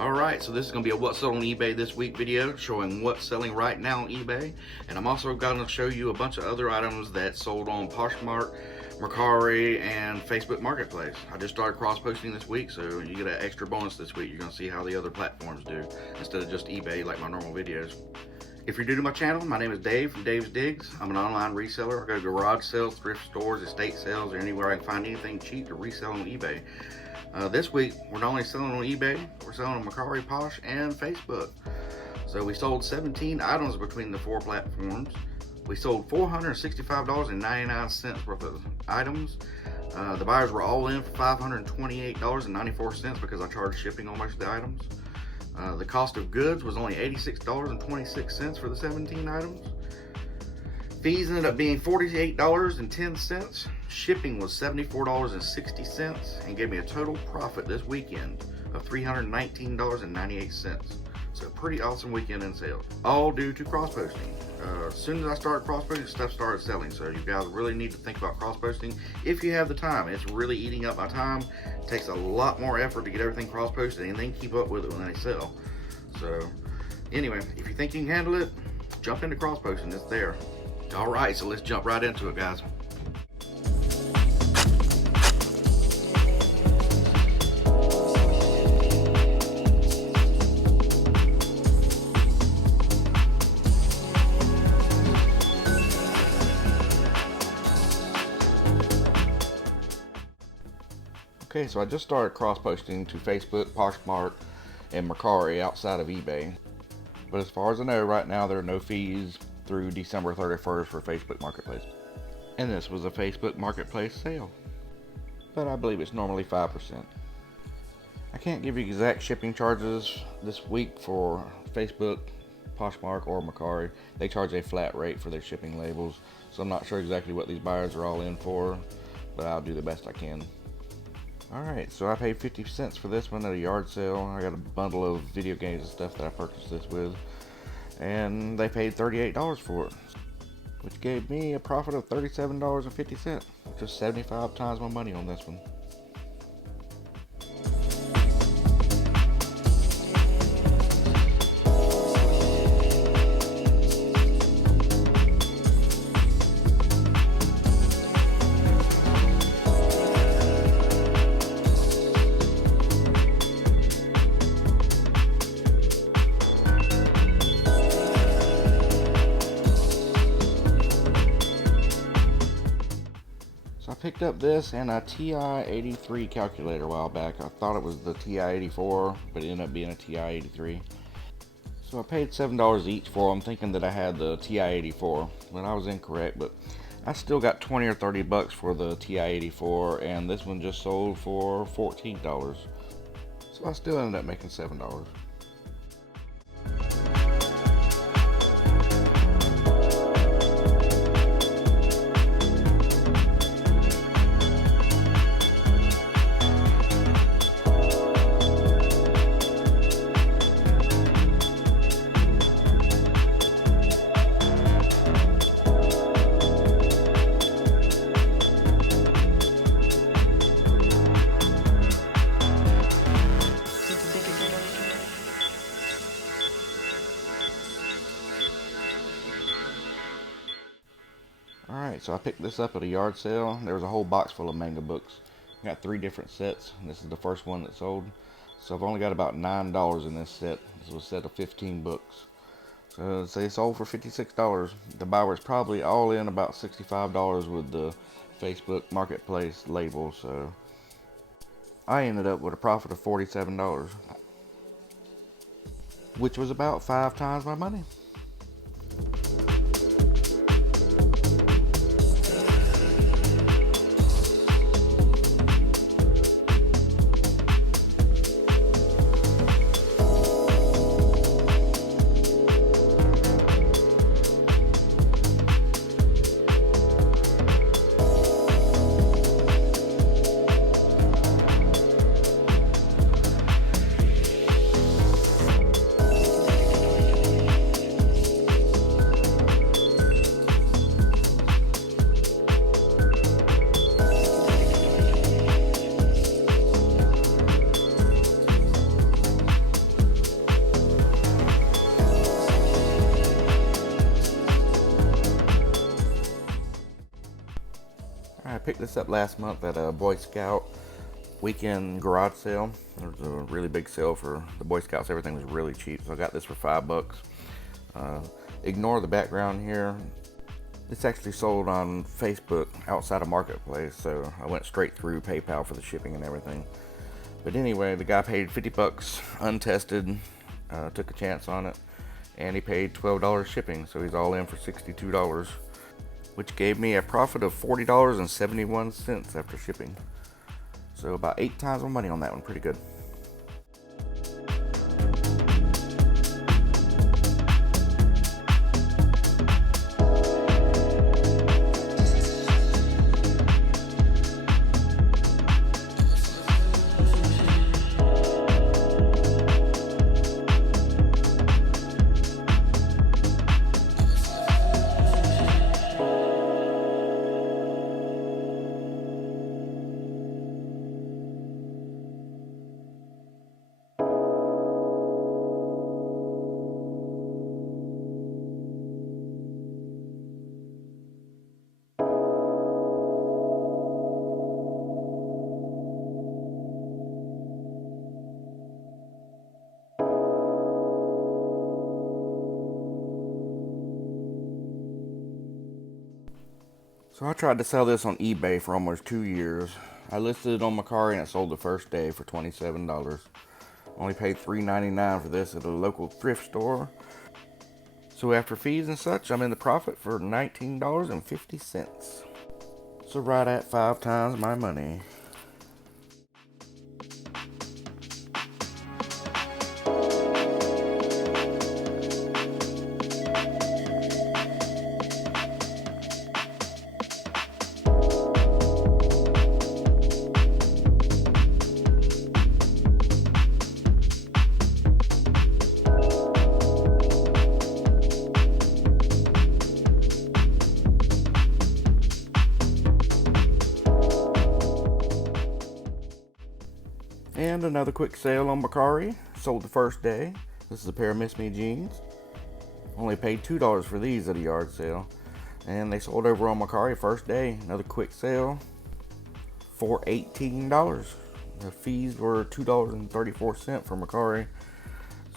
Alright, so this is going to be a what's sold on eBay this week video showing what's selling right now on eBay. And I'm also going to show you a bunch of other items that sold on Poshmark, Mercari, and Facebook Marketplace. I just started cross-posting this week, so you get an extra bonus this week. You're going to see how the other platforms do instead of just eBay like my normal videos. If you're new to my channel, my name is Dave from Dave's Digs. I'm an online reseller. I go to garage sales, thrift stores, estate sales, or anywhere I can find anything cheap to resell on eBay. This week, we're not only selling on eBay, we're selling on Mercari, Posh, and Facebook. So we sold 17 items between the four platforms. We sold $465.99 worth of items. The buyers were all in for $528.94 because I charged shipping on most of the items. The cost of goods was only $86.26 for the 17 items. Fees ended up being $48.10. Shipping was $74.60 and gave me a total profit this weekend of $319.98. So a pretty awesome weekend in sales. All due to cross-posting. As soon as I started cross-posting, stuff started selling. So you guys really need to think about cross-posting if you have the time. It's really eating up my time. It takes a lot more effort to get everything cross-posted and then keep up with it when they sell. So anyway, if you think you can handle it, jump into cross-posting. It's there. All right, so let's jump right into it, guys. Okay, so I just started cross-posting to Facebook, Poshmark, and Mercari outside of eBay. But as far as I know, right now there are no fees through December 31st for Facebook Marketplace. And this was a Facebook Marketplace sale. But I believe it's normally 5%. I can't give you exact shipping charges this week for Facebook, Poshmark, or Mercari. They charge a flat rate for their shipping labels. So I'm not sure exactly what these buyers are all in for, but I'll do the best I can. Alright, so I paid 50 cents for this one at a yard sale. I got a bundle of video games and stuff that I purchased this with. And they paid $38 for it, which gave me a profit of $37.50, which is 75 times my money on this one. I picked up this and a TI-83 calculator a while back. I thought it was the TI-84, but it ended up being a TI-83. So I paid $7 each for them, thinking that I had the TI-84, but I was incorrect. But I still got 20 or 30 bucks for the TI-84, and this one just sold for $14. So I still ended up making $7. Alright, so I picked this up at a yard sale. There was a whole box full of manga books. I got 3 different sets, and this is the first one that sold. So I've only got about $9 in this set. This was a set of 15 books. So they sold for $56. The buyer was probably all in about $65 with the Facebook Marketplace label. So I ended up with a profit of $47, which was about 5 times my money. this up last month at a Boy Scout weekend garage sale. There was a really big sale for the Boy Scouts. Everything was really cheap, so I got this for $5. Ignore the background here. This actually sold on Facebook outside of Marketplace, so I went straight through PayPal for the shipping and everything. But anyway, the guy paid $50 untested, took a chance on it, and he paid $12 shipping, so he's all in for $62, which gave me a profit of $40.71 after shipping. So about 8 times my money on that one, pretty good. So I tried to sell this on eBay for almost 2 years. I listed it on Mercari and it sold the first day for $27. Only paid $3.99 for this at a local thrift store. So after fees and such, I'm in the profit for $19.50. So right at 5 times my money. And another quick sale on Mercari. Sold the first day. This is a pair of Miss Me jeans. Only paid $2 for these at a yard sale. And they sold over on Mercari first day. Another quick sale for $18. The fees were $2.34 for Mercari.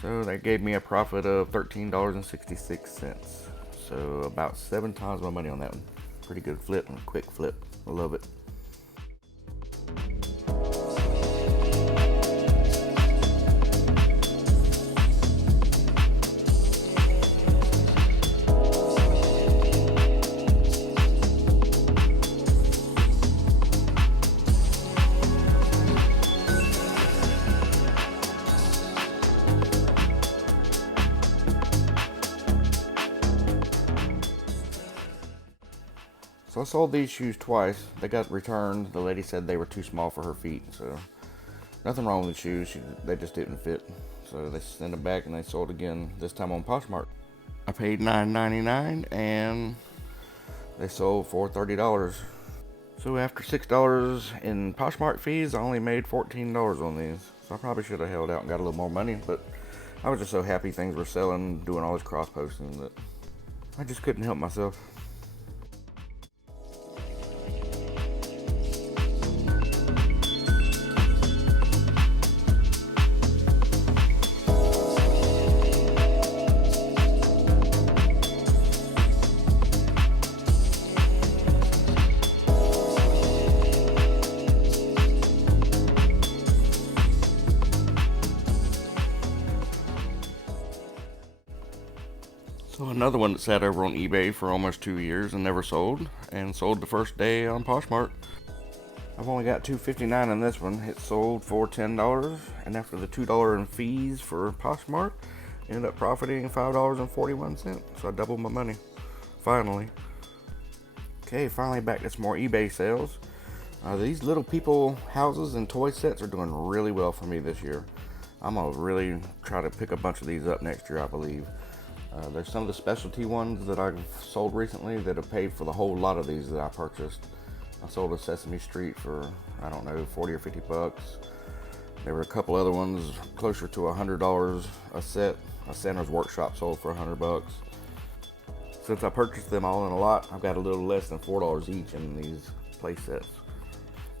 So that gave me a profit of $13.66. So about 7 times my money on that one. Pretty good flip and quick flip. I love it. So I sold these shoes twice. They got returned. The lady said they were too small for her feet. So nothing wrong with the shoes. They just didn't fit. So they sent them back and they sold again, this time on Poshmark. I paid $9.99 and they sold for $30. So after $6 in Poshmark fees, I only made $14 on these. So I probably should have held out and got a little more money, but I was just so happy things were selling, doing all this cross posting, that I just couldn't help myself. So another one that sat over on eBay for almost 2 years and never sold, and sold the first day on Poshmark. I've only got $2.59 in this one. It sold for $10, and after the $2 in fees for Poshmark, ended up profiting $5.41. So I doubled my money, finally. Okay, finally back to some more eBay sales. These little people houses and toy sets are doing really well for me this year. I'm gonna really try to pick a bunch of these up next year, I believe. There's some of the specialty ones that I've sold recently that have paid for the whole lot of these that I purchased. I sold a Sesame Street for, I don't know, 40 or 50 bucks. There were a couple other ones closer to $100 a set. A Santa's Workshop sold for 100 bucks. Since I purchased them all in a lot, I've got a little less than $4 each in these play sets.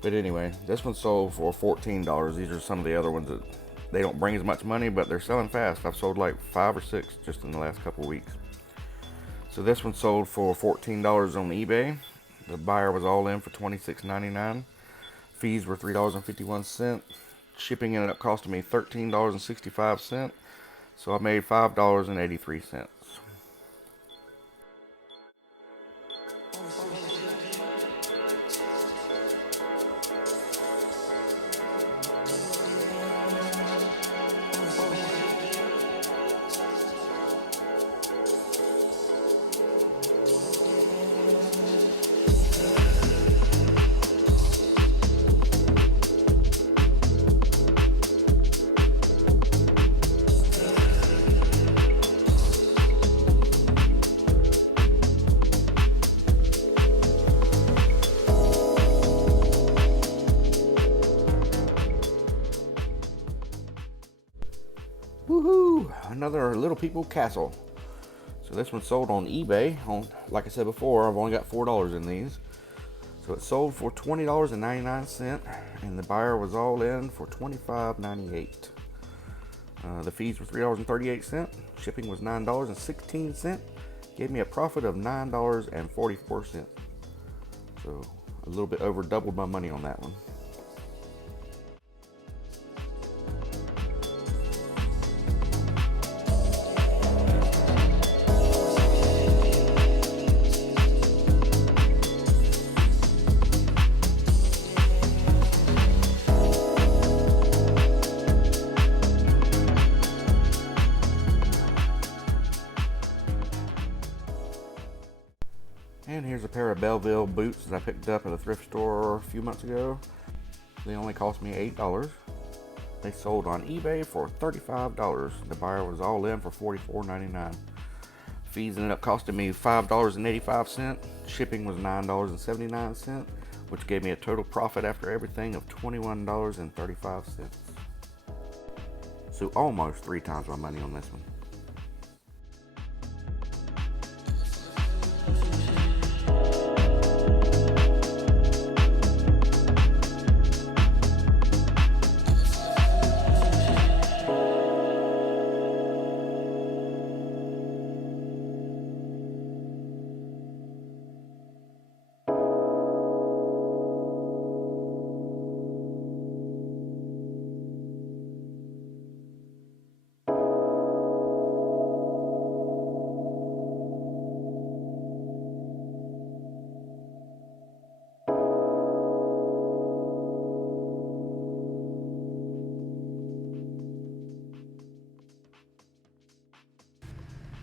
But anyway, this one sold for $14. These are some of the other ones that they don't bring as much money, but they're selling fast. I've sold like 5 or 6 just in the last couple of weeks. So this one sold for $14 on eBay. The buyer was all in for $26.99. Fees were $3.51. Shipping ended up costing me $13.65. So I made $5.83. Woohoo! Another Little People castle. So this one sold on eBay. Like I said before, I've only got $4 in these. So it sold for $20.99, and the buyer was all in for $25.98. The fees were $3.38. Shipping was $9.16. Gave me a profit of $9.44. So a little bit over doubled my money on that one. And here's a pair of Belleville boots that I picked up at a thrift store a few months ago. They only cost me $8. They sold on eBay for $35. The buyer was all in for $44.99. Fees ended up costing me $5.85. Shipping was $9.79, which gave me a total profit after everything of $21.35. So almost 3 times my money on this one.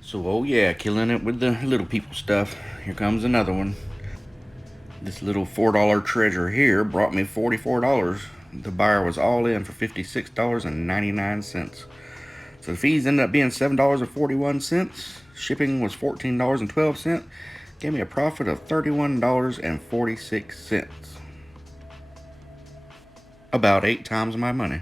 So, oh yeah, killing it with the Little People stuff. Here comes another one. This little $4 treasure here brought me $44. The buyer was all in for $56.99. So the fees ended up being $7.41. Shipping was $14.12. Gave me a profit of $31.46. About 8 times my money.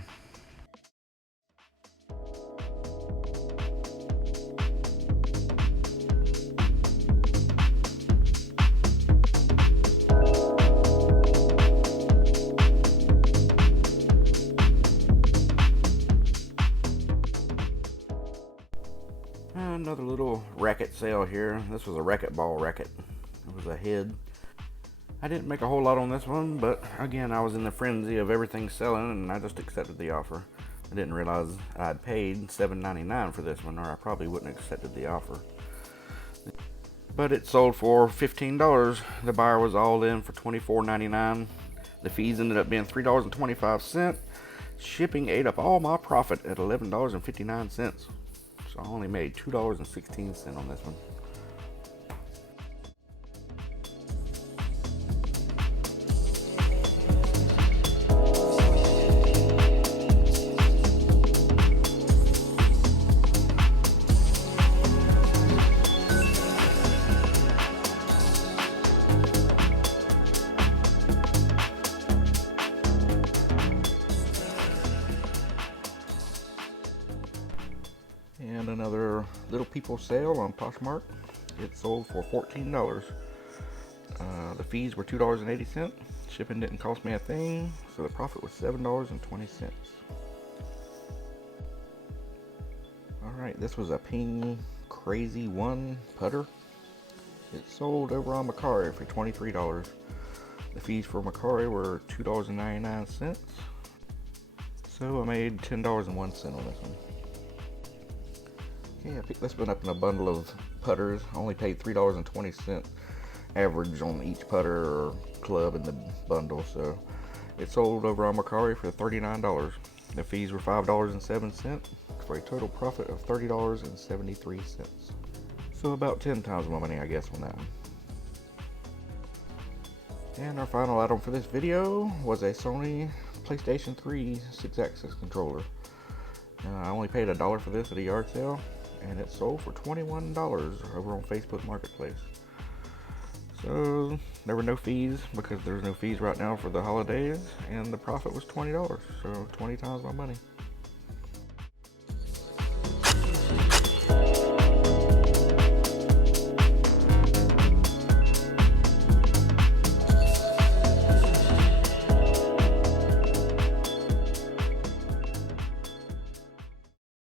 Another little racket sale here. This was a racquetball racket. It was a head. I didn't make a whole lot on this one, but again, I was in the frenzy of everything selling and I just accepted the offer. I didn't realize I'd paid $7.99 for this one, or I probably wouldn't have accepted the offer. But it sold for $15. The buyer was all in for $24.99. The fees ended up being $3.25. Shipping ate up all my profit at $11.59. So I only made $2.16 on this one. And another Little People sale on Poshmark. It sold for $14. The fees were $2.80. Shipping didn't cost me a thing, so the profit was $7.20. Alright, this was a Ping Crazy 1 putter. It sold over on Mercari for $23. The fees for Mercari were $2.99. So I made $10.01 on this one. Okay, I picked this one up in a bundle of putters. I only paid $3.20 average on each putter or club in the bundle, so it sold over on Mercari for $39. The fees were $5.07 for a total profit of $30.73. So about 10 times my money, I guess, on that one. And our final item for this video was a Sony PlayStation 3 6-axis controller. I only paid $1 for this at a yard sale, and it sold for $21 over on Facebook Marketplace. So there were no fees, because there's no fees right now for the holidays, and the profit was $20, so 20 times my money.